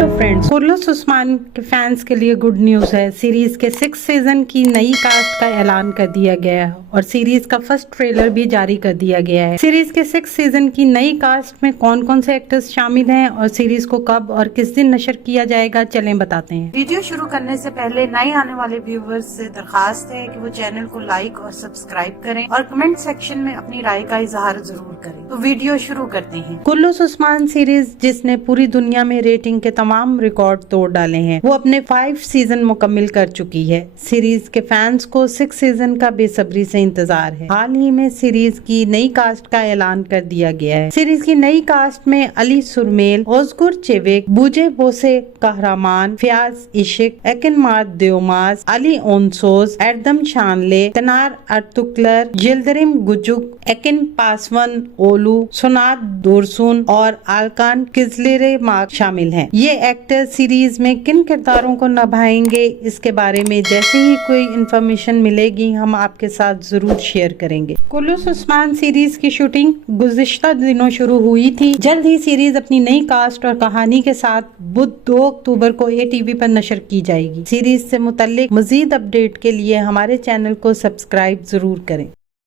Hello friends, कुर्लुस Usman के fans के लिए गुड न्यूज है। सीरीज के 6 सीजन की नई कास्ट का ऐलान कर दिया गया है और सीरीज का फर्स्ट ट्रेलर भी जारी कर दिया गया है। सीरीज के 6 सीजन की नई कास्ट में कौन कौन से एक्टर्स शामिल हैं और सीरीज को कब और किस दिन नशर किया जाएगा, चलें बताते हैं। वीडियो शुरू करने से पहले नए आने वाले व्यूवर्स से दरखास्त है कि वो चैनल को लाइक और सब्सक्राइब करें और कमेंट सेक्शन में अपनी राय का इजहार जरूर करें। तो वीडियो शुरू करते हैं। कुर्लुस उस्मान सीरीज जिसने पूरी दुनिया में रेटिंग के तमाम रिकॉर्ड तोड़ डाले हैं, वो अपने 5 सीजन मुकम्मिल कर चुकी है। सीरीज के फैंस को 6 सीजन का बेसब्री से इंतजार है। हाल ही में सीरीज की नई कास्ट का ऐलान कर दिया गया है। सीरीज की नई कास्ट में अली सुरमेल, ओजगुर चेविक, बूजे बोसे कहरामान, फयाज इशिक, एकिन मार देवमाज, अली ओनसोज, एरदम शानले, तनार अर्तुकलर, जिल्दरिम गुजुक, एकिन पासवन ओलू, सोनाद दोरसुन और आलकान किजलेरे मार्क शामिल हैं। ये एक्टर सीरीज में किन किरदारों को निभाएंगे, इसके बारे में जैसे ही कोई इन्फॉर्मेशन मिलेगी हम आपके साथ जरूर शेयर करेंगे। कुर्लुस उस्मान सीरीज की शूटिंग गुज़िश्ता दिनों शुरू हुई थी। जल्द ही सीरीज अपनी नई कास्ट और कहानी के साथ बुध 2 अक्टूबर को ATV पर नशर की जाएगी। सीरीज से मुतल्लिक मजीद अपडेट के लिए हमारे चैनल को सब्सक्राइब जरूर करें।